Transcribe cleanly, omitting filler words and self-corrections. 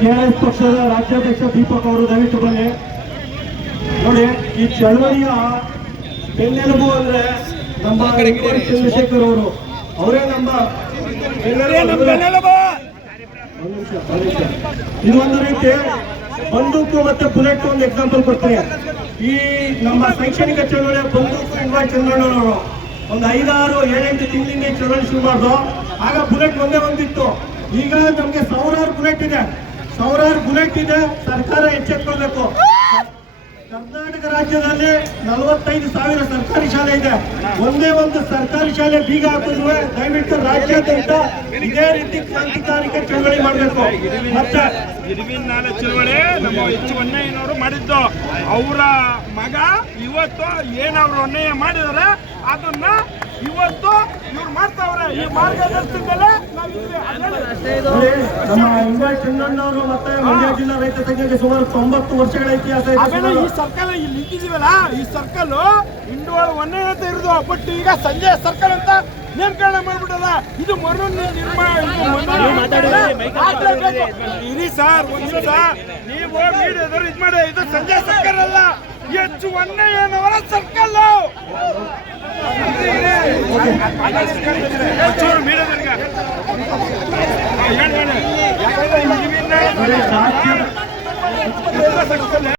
KRS ಪಕ್ಷದ ರಾಜ್ಯಾಧ್ಯಕ್ಷ ದೀಪಕ್ ಅವರು ದಯವಿಟ್ಟು ಬನ್ನಿ. ನೋಡಿ, ಈ ಚಳವಳಿಯ ಬೆನ್ನೆಲುಬು ಅಂದ್ರೆ ನಮ್ಮ ಚಂದ್ರಶೇಖರ್ ಅವರು, ಅವರೇ ನಮ್ಮ ಬೆನ್ನೆಲುಬು. ಇದು ಒಂದು ರೀತಿ ಬಂದೂಕು ಮತ್ತೆ ಬುಲೆಟ್ ಒಂದು ಎಕ್ಸಾಂಪಲ್ ಕೊಡ್ತೀನಿ. ಈ ನಮ್ಮ ಶೈಕ್ಷಣಿಕ ಚಳವಳಿಯ ಬಂದೂಕು ಇನ್ವಾಯ್ಟ್ ಚಂದ್ರಣ್ಣವರು ಒಂದು 5-6-7-8 ತಿಂಗಳಿಂದ ಚಳವಳಿ ಶುರು ಮಾಡ್ದು. ಆಗ ಬುಲೆಟ್ ಒಂದೇ ಒಂದಿತ್ತು. ಈಗ ನಮ್ಗೆ ಸಾವಿರಾರು ಬುಲೆಟ್ ಇದೆ. ಸರ್ಕಾರ ಎಚ್ಚೆತ್ಕೊಳ್ಬೇಕು. ಕರ್ನಾಟಕ ರಾಜ್ಯದಲ್ಲಿ 45,000 ಸರ್ಕಾರಿ ಶಾಲೆ ಇದೆ. ಒಂದೇ ಒಂದು ಸರ್ಕಾರಿ ಶಾಲೆ ಬೀಗ ಹಾಕಿದ್ರೆ ದಯವಿಟ್ಟು ರಾಜ್ಯಾದ್ಯಂತ ಇದೇ ರೀತಿ ಕ್ರಾಂತಿಕಾರಿಕ ಚಳವಳಿ ಮಾಡಬೇಕು. ಮತ್ತೆ ಚಳವಳಿ ನಮ್ಮ H1 ಮಾಡಿದ್ದು ಅವರ ಮಗ ಇವತ್ತು ಏನವ್ರು ಅನ್ಯಾಯ ಮಾಡಿದಾರೆ ಅದನ್ನ ಇವತ್ತು ಇವ್ರು ಮಾಡ್ತಾವ್ರೆ. ಈ ಮಾರ್ಗದರ್ಶನದಲ್ಲೇ ನಮ್ಮ ಇನ್ವಾಯ್ಟ್ ಚಂದ್ರಣ್ಣವರು ಮತ್ತೆ ಮಂಡ್ಯ ಜಿಲ್ಲಾ ರೈತ ಸಂಘಕ್ಕೆ ಸುಮಾರು 90 ವರ್ಷಗಳ ಇತಿಹಾಸ ಇದೆ. ಈ ಸರ್ಕಲ್ ಇಲ್ಲಿ ನಿಂತಿದೀವಲ್ಲ, ಈ ಸರ್ಕಲ್ ಇಂಡೋರ್ 1 ಅಂತ ಇರೋದು. ಬಟ್ ಈಗ ಸಂಜೆ ಸರ್ಕಲ್ ಅಂತ ನೇಮಕರಣ ಮಾಡ್ಬಿಟ್ಟದ. ಇದು ನಿರ್ಮಾಣ ಇರಿ ಸರ್, ನೀವು ಮೀಡಿಯಾದವ್ರು ಇದು ಮಾಡಿ. ಇದು ಸಂಜೆ ಸರ್ಕಲ್ ಅಲ್ಲ, H1 ಸರ್ಕಲ್. ಮೀಡಿಯಾದವ್ರಿಗೆ